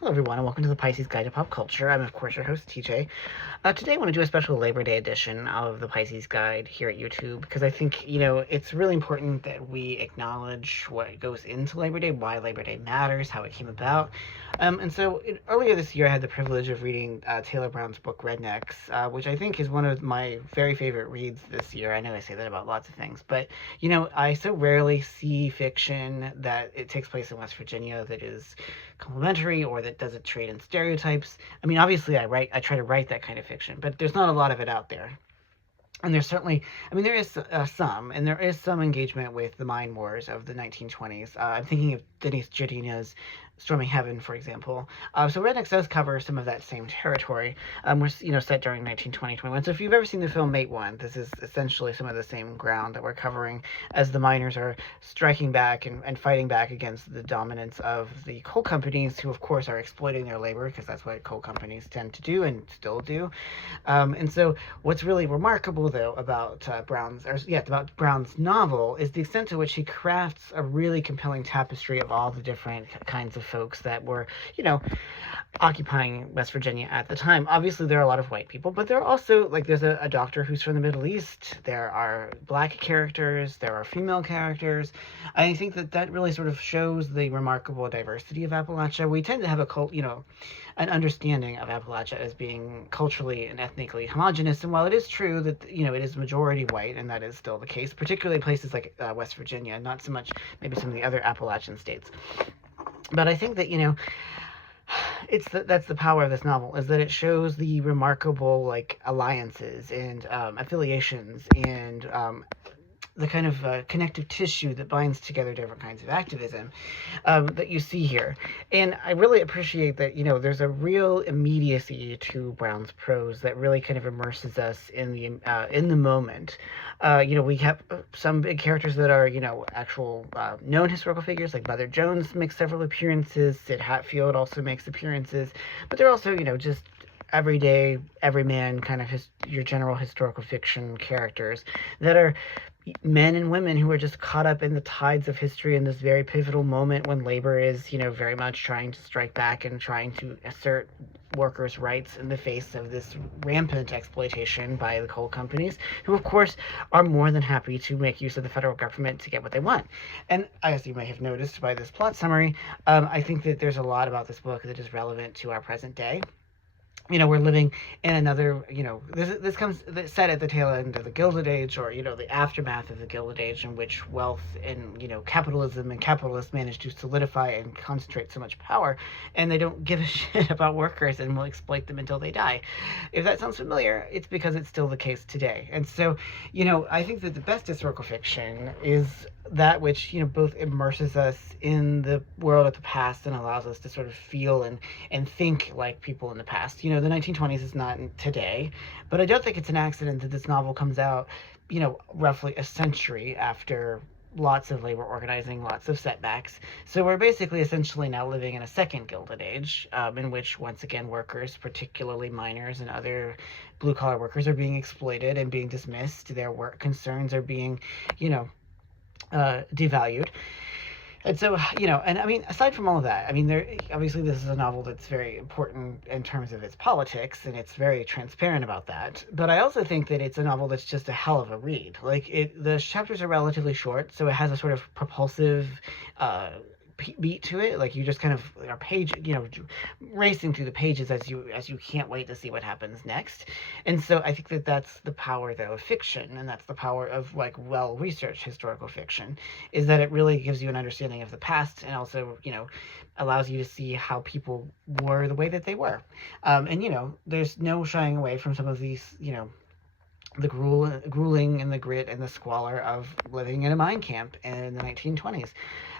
Hello, everyone, and welcome to the Pisces Guide to Pop Culture. I'm, of course, your host, TJ. Today, I want to do a special Labor Day edition of the Pisces Guide here at YouTube because I think, it's really important that we acknowledge what goes into Labor Day, why Labor Day matters, how it came about. Earlier this year, I had the privilege of reading Taylor Brown's book, Rednecks, which I think is one of my very favorite reads this year. I know I say that about lots of things, but, I so rarely see fiction that it takes place in West Virginia that is complimentary or that doesn't trade in stereotypes. I mean, obviously, I try to write that kind of fiction, but there's not a lot of it out there. And there's certainly, there is and there is some engagement with the mine wars of the 1920s. I'm thinking of Denise Jardina's Storming Heaven, for example. So Rednecks does cover some of that same territory. We're set during 1920-21. So if you've ever seen the film Mate One, this is essentially some of the same ground that we're covering as the miners are striking back and fighting back against the dominance of the coal companies, who of course are exploiting their labor because that's what coal companies tend to do and still do. And so what's really remarkable though about Brown's novel is the extent to which he crafts a really compelling tapestry of all the different kinds of folks that were, occupying West Virginia at the time. Obviously, there are a lot of white people, but there are also, there's a doctor who's from the Middle East. There are black characters. There are female characters. I think that really sort of shows the remarkable diversity of Appalachia. We tend to have an understanding of Appalachia as being culturally and ethnically homogenous. And while it is true that, it is majority white, and that is still the case, particularly places like West Virginia, not so much maybe some of the other Appalachian states. But I think that, that's the power of this novel, is that it shows the remarkable, alliances and affiliations and the kind of connective tissue that binds together different kinds of activism that you see here. And I really appreciate that, there's a real immediacy to Brown's prose that really kind of immerses us in the moment. We have some big characters that are, actual known historical figures, like Mother Jones makes several appearances, Sid Hatfield also makes appearances, but they're also, just everyday, everyman kind of your general historical fiction characters that are men and women who are just caught up in the tides of history in this very pivotal moment when labor is, very much trying to strike back and trying to assert workers' rights in the face of this rampant exploitation by the coal companies, who of course are more than happy to make use of the federal government to get what they want. And as you may have noticed by this plot summary, I think that there's a lot about this book that is relevant to our present day. We're living in another, this comes set at the tail end of the Gilded Age, or, the aftermath of the Gilded Age, in which wealth and, capitalism and capitalists manage to solidify and concentrate so much power, and they don't give a shit about workers and will exploit them until they die. If that sounds familiar, it's because it's still the case today. And so, I think that the best historical fiction is that which, both immerses us in the world of the past and allows us to sort of feel and think like people in the past. The 1920s is not today, but I don't think it's an accident that this novel comes out, roughly a century after lots of labor organizing, lots of setbacks. So we're basically essentially now living in a second Gilded Age, in which, once again, workers, particularly miners and other blue-collar workers, are being exploited and being dismissed. Their work concerns are being, devalued. And so, aside from all of that, obviously this is a novel that's very important in terms of its politics, and it's very transparent about that. But I also think that it's a novel that's just a hell of a read. The chapters are relatively short, so it has a sort of propulsive beat to it. You just kind of are racing through the pages as you can't wait to see what happens next. And so I think that that's the power, though, of fiction, and that's the power of well-researched historical fiction, is that it really gives you an understanding of the past, and also allows you to see how people were the way that they were. There's no shying away from some of these the grueling and the grit and the squalor of living in a mine camp in the 1920s.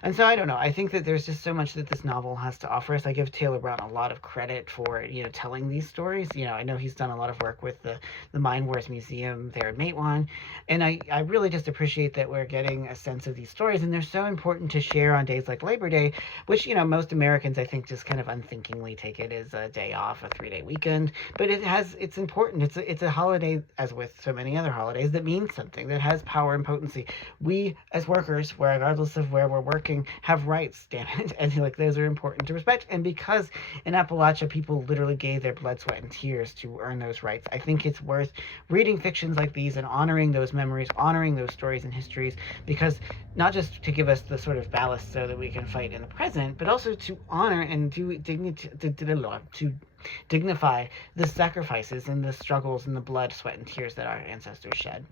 And so I don't know. I think that there's just so much that this novel has to offer us. I give Taylor Brown a lot of credit for, telling these stories. I know he's done a lot of work with the Mine Wars Museum there at Matewan. And I really just appreciate that we're getting a sense of these stories. And they're so important to share on days like Labor Day, which, most Americans, I think, just kind of unthinkingly take it as a day off, a 3-day weekend. But it's important. It's a holiday, as with so many other holidays, that means something, that has power and potency. We, as workers, regardless of where we're working, have rights, damn it. And like those are important to respect. And because in Appalachia, people literally gave their blood, sweat, and tears to earn those rights, I think it's worth reading fictions like these and honoring those memories, honoring those stories and histories, because not just to give us the sort of ballast so that we can fight in the present, but also to honor and to dignify the sacrifices and the struggles and the blood, sweat, and tears that our ancestors shed.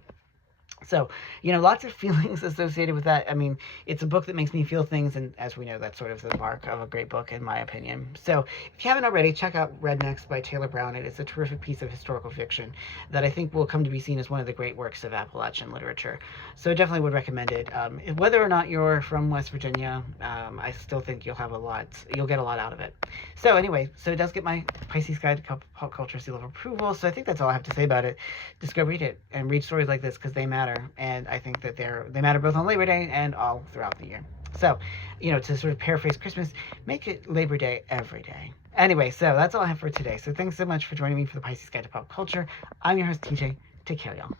So, lots of feelings associated with that. I mean, it's a book that makes me feel things, and as we know, that's sort of the mark of a great book, in my opinion. So, if you haven't already, check out Rednecks by Taylor Brown. It is a terrific piece of historical fiction that I think will come to be seen as one of the great works of Appalachian literature. So, I definitely would recommend it. Whether or not you're from West Virginia, I still think you'll get a lot out of it. So, anyway, it does get my Pisces Guide to Pop Culture seal of approval. So, I think that's all I have to say about it. Just go read it and read stories like this because they matter. And I think that they matter both on Labor Day and all throughout the year. So, to sort of paraphrase Christmas, make it Labor Day every day. Anyway, so that's all I have for today. So thanks so much for joining me for the Pisces Guide to Pop Culture. I'm your host, TJ. Take care, y'all.